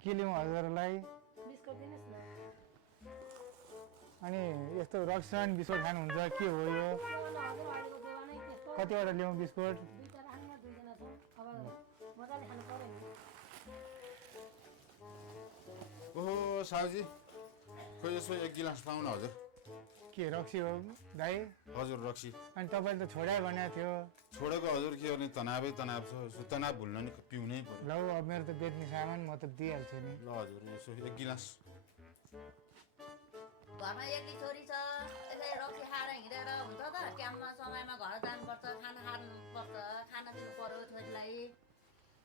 के लिउँ हजुरलाई? बिस्कुट दिनुहोस् न। अनि यस्तो रक्सन बिस्कुट खानुहुन्छ के हो यो? हजुर अहिलेको जमानै त्यस्तो। कतिवटा लिउँ बिस्कुट? दुईवटा राख्नु दुईजना छौँ। अब मजाले खानु पऱ्यो नि। ओहो साहुजी, खोइ यसो एक गिलास पाउन हजुर। के रक्सी हो दाइ? हजुर रक्सी अनि तपाईँले त छोडाइ भनेको थियो। छोडेको हजुर के गर्ने, तनावै तनाव छ। यसो तनाव भुल्न नि पिउनै पर्यो। ल अब मेरो त बेच्ने सामान म त दिइहाल्छु नि। ल हजुर यसो एक गिलास। घरमा एक्लै छोरी छ, यसरी रक्सी खाएर हिँडेर हुन्छ त? टाइममा समयमा घर जानुपर्छ, खाना खानुपर्छ, खाना दिनु पर्यो छोरीलाई।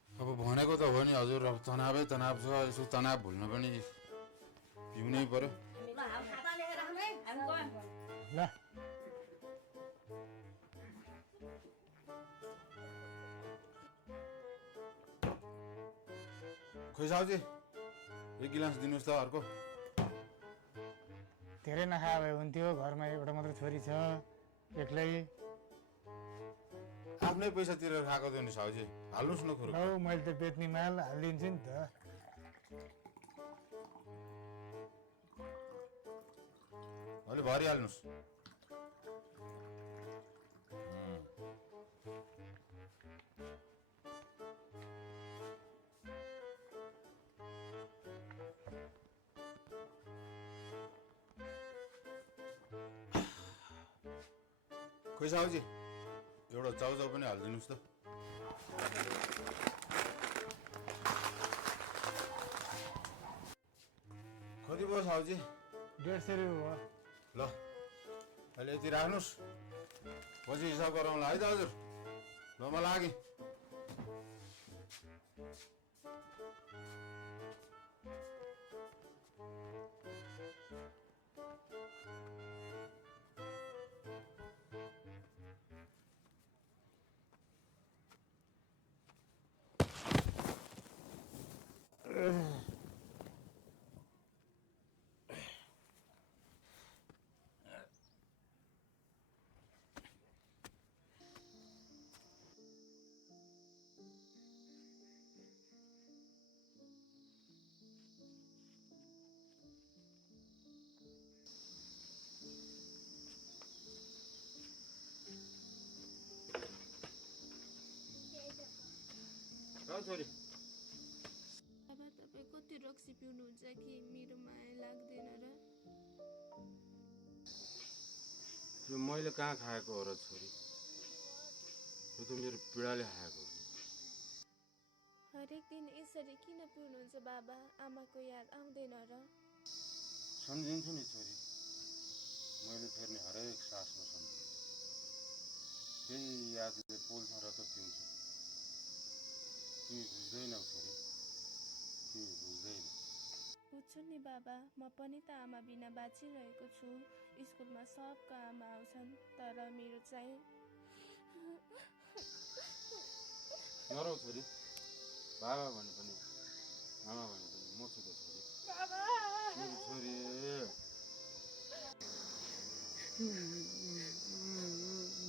अब भनेको त हो नि हजुर, अब तनावै तनाव छ। यसो तनाव भुल्न पनि पिउनै पर्यो। ल हामी खाता लेखेर राख्नु है, हामी गयौँ। ल खोइ साहुजी, एक गिलास दिनुहोस् त अर्को। धेरै नखाए भए हुन्थ्यो, घरमा एउटा मात्र छोरी छ एक्लै। आफ्नै पैसा तिरेर खाएको थियो नि साहुजी, हाल्नुहोस् न खुर। ल मैले त बेच्ने माल हालिदिन्छु नि त। अलि भरिहाल्नुहोस्। खोइ साहुजी, एउटा चाउचाउ पनि हालिदिनुहोस् त। कति भयो साहुजी? 150 रुपियाँ भयो। ल अहिले यति राख्नुहोस्, पछि हिसाब गरौँला है त हजुर। ल म लागेँ। छोरी बाबा तपाईँ कति रक्सी पिउनुहुन्छ कि मेरो माया लाग्दैन र? यो मैले कहाँ खाएको हो र छोरी, यो त मेरो पीडाले खाएको हो। हरेक दिन यसरी किन पिउनुहुन्छ बाबा? आमाको याद आउँदैन र? सम्झिन्छु नि छोरी, मैले फेर्ने हरेक सासमा सम्झिन्छु। त्यही यादले पोल्छ र त पिउँछु। तिमी बुझ्दैनौ छोरी, तिमी बुझ्दैन। बुझ्छु नि बाबा, म पनि त आमा बिना बाँचिरहेको छु। स्कुलमा सबका आमा आउँछन्, तर मेरो चाहिँ नरौ छोरी, बाबा भने पनि आमा भने पनि म छु त छोरी। बाबा मेरो छोरी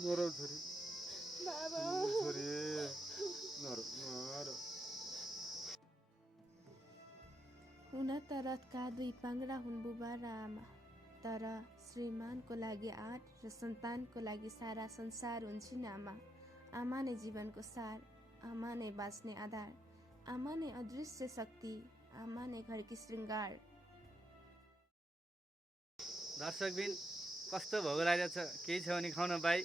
नरौ छोरी, बाबा छोरी नरौ नरौ। हुन त रथका दुई पाङ्ग्रा हुन् बुबा र आमा, तर श्रीमानको लागि 8 र सन्तानको लागि सारा संसार हुन्छन् आमा। आमा नै जीवनको सार, आमा नै बाँच्ने आधार, आमा नै अदृश्य शक्ति, आमा नै घरकी श्रृङ्गार। दर्शकबिन कस्तो भोग लागेको छ, केही छ भने खुवाउन भाइ।